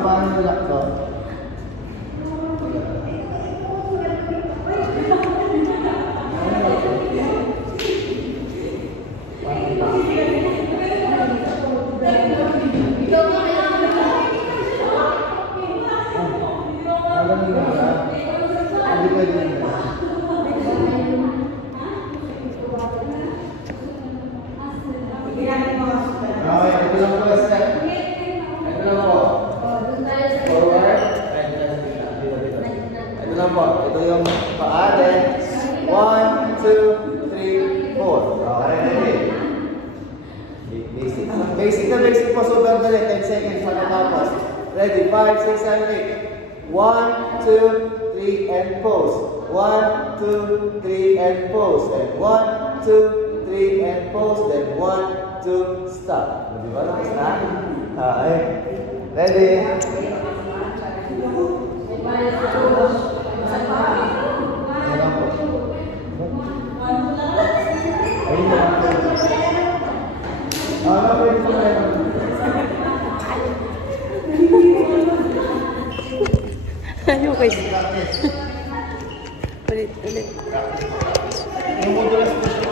Paano nilak to? Ito yung paa, then 1, 2, 3, 4. Okay, ready? Basic po, super dali. 10 seconds pagkatapos. Ready? 5, 6, 7, 8. 1, 2, 3, and pose. 1, 2, 3, and pose. And 1, 2, 3, and pose. Then 1, 2, stop. Di ba? Tapos na? Okay. Ready? Ayaw kayo. Ulit. Yung modulas po siya.